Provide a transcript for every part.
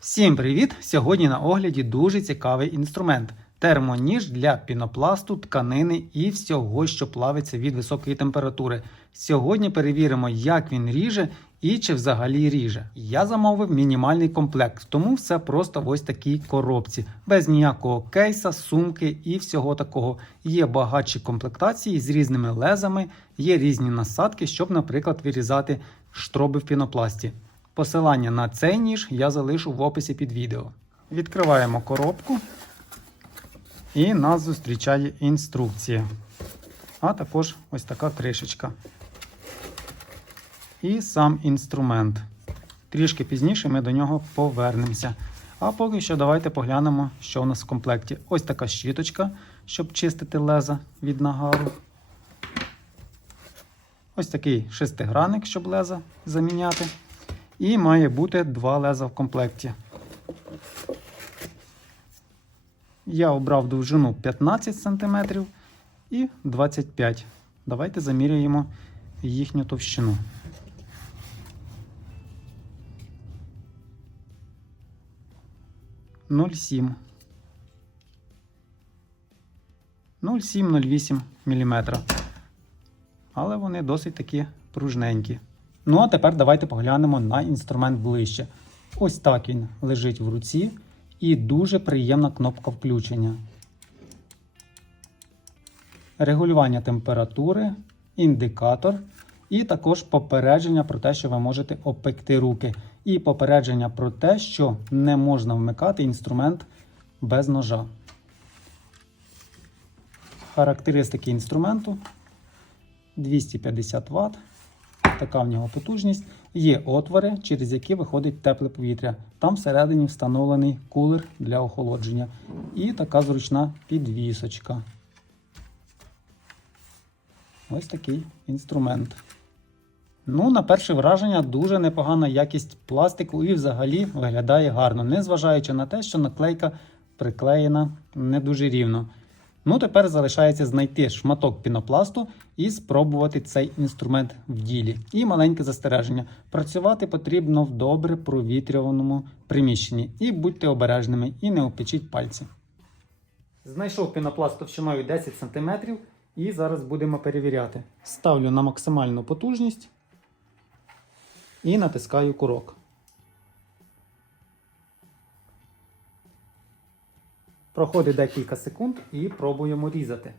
Всім привіт! Сьогодні на огляді дуже цікавий інструмент термоніж для пінопласту, тканини і всього, що плавиться від високої температури. Сьогодні перевіримо, як він ріже і чи взагалі ріже. Я замовив мінімальний комплект, тому все просто в ось такій коробці, без ніякого кейса, сумки і всього такого. Є багатші комплектації з різними лезами, є різні насадки, щоб, наприклад, вирізати штроби в пінопласті. Посилання на цей ніж я залишу в описі під відео. Відкриваємо коробку і нас зустрічає інструкція. А також ось така кришечка. І сам інструмент. Трішки пізніше ми до нього повернемося. А поки що давайте поглянемо, що у нас в комплекті. Ось така щіточка, щоб чистити леза від нагару. Ось такий шестигранник, щоб леза заміняти. І має бути два леза в комплекті. Я обрав довжину 15 см і 25 Давайте заміряємо їхню товщину. Ноль сім. 0,7-0,8 мм. Але вони досить такі пружненькі. Ну, а тепер давайте поглянемо на інструмент ближче. Ось так він лежить в руці і дуже приємна кнопка включення. Регулювання температури, індикатор і також попередження про те, що ви можете обпекти руки. І попередження про те, що не можна вмикати інструмент без ножа. Характеристики інструменту 250 Вт така в нього потужність. Є отвори, через які виходить тепле повітря. Там всередині встановлений кулер для охолодження. І така зручна підвісочка. Ось такий інструмент. Ну, на перше враження, дуже непогана якість пластику і взагалі виглядає гарно, незважаючи на те, що наклейка приклеєна не дуже рівно. Ну, тепер залишається знайти шматок пінопласту і спробувати цей інструмент в ділі. І маленьке застереження. Працювати потрібно в добре провітрюваному приміщенні. І будьте обережними і не опечіть пальці. Знайшов пінопласт товщиною 10 см і зараз будемо перевіряти. Ставлю на максимальну потужність і натискаю курок. Проходить декілька секунд і пробуємо різати.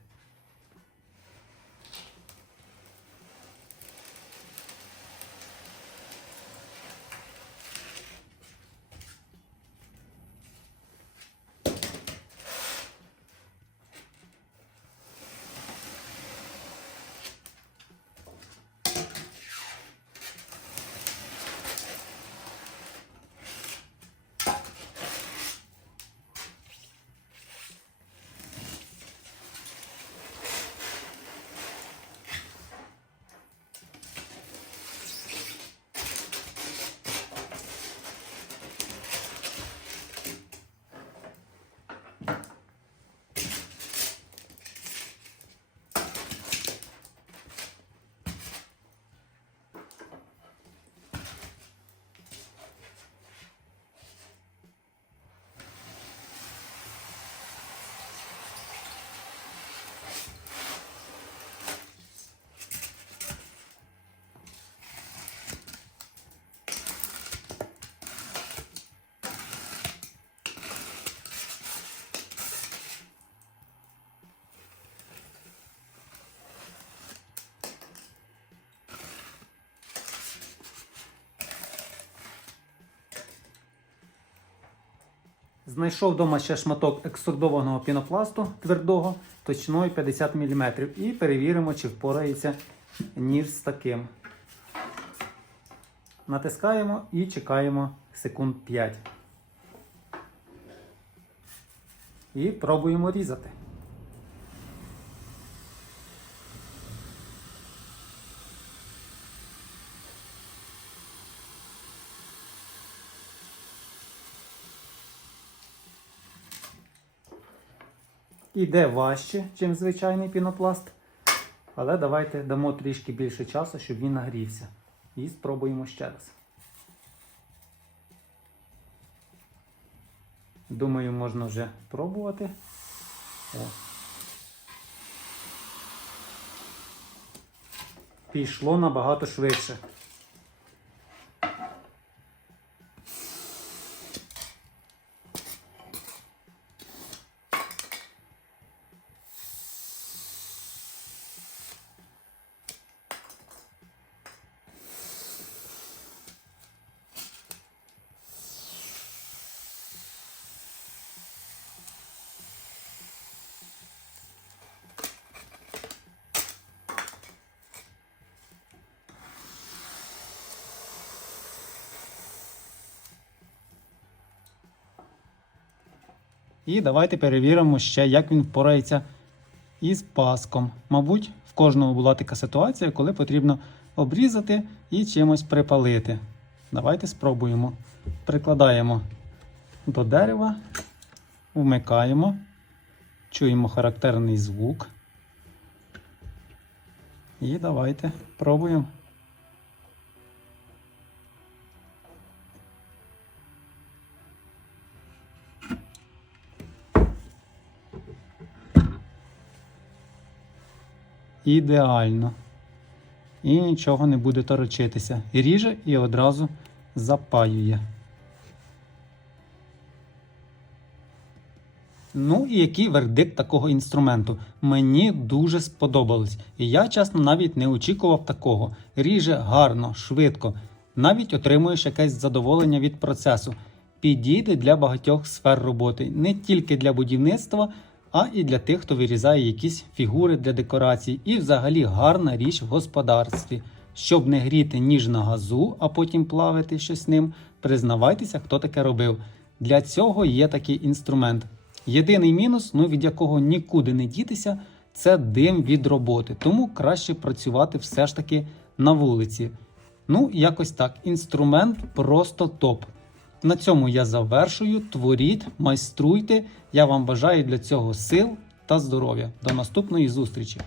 Знайшов вдома ще шматок екструдованого пінопласту твердого точною 50 мм і перевіримо, чи впорається ніж з таким. Натискаємо і чекаємо секунд 5. І пробуємо різати. Іде важче, ніж звичайний пінопласт. Але давайте дамо трішки більше часу, щоб він нагрівся. І спробуємо ще раз. Думаю, можна вже пробувати. О. Пішло набагато швидше. І давайте перевіримо ще, як він впорається із паском. Мабуть, в кожного була така ситуація, коли потрібно обрізати і чимось припалити. Давайте спробуємо. Прикладаємо до дерева, вмикаємо, чуємо характерний звук. І давайте пробуємо. Ідеально. І нічого не буде торочитися. Ріже і одразу запаює. Ну і який вердикт такого інструменту? Мені дуже сподобалось. І я, чесно, навіть не очікував такого. Ріже гарно, швидко, навіть отримуєш якесь задоволення від процесу. Підійде для багатьох сфер роботи, не тільки для будівництва, а і для тих, хто вирізає якісь фігури для декорацій. І взагалі гарна річ в господарстві. Щоб не гріти ніж на газу, а потім плавити щось ним, признавайтеся, хто таке робив. Для цього є такий інструмент. Єдиний мінус, ну від якого нікуди не дітися, це дим від роботи. Тому краще працювати все ж таки на вулиці. Ну, якось так. Інструмент просто топ. На цьому я завершую. Творіть, майструйте. Я вам бажаю для цього сил та здоров'я. До наступної зустрічі!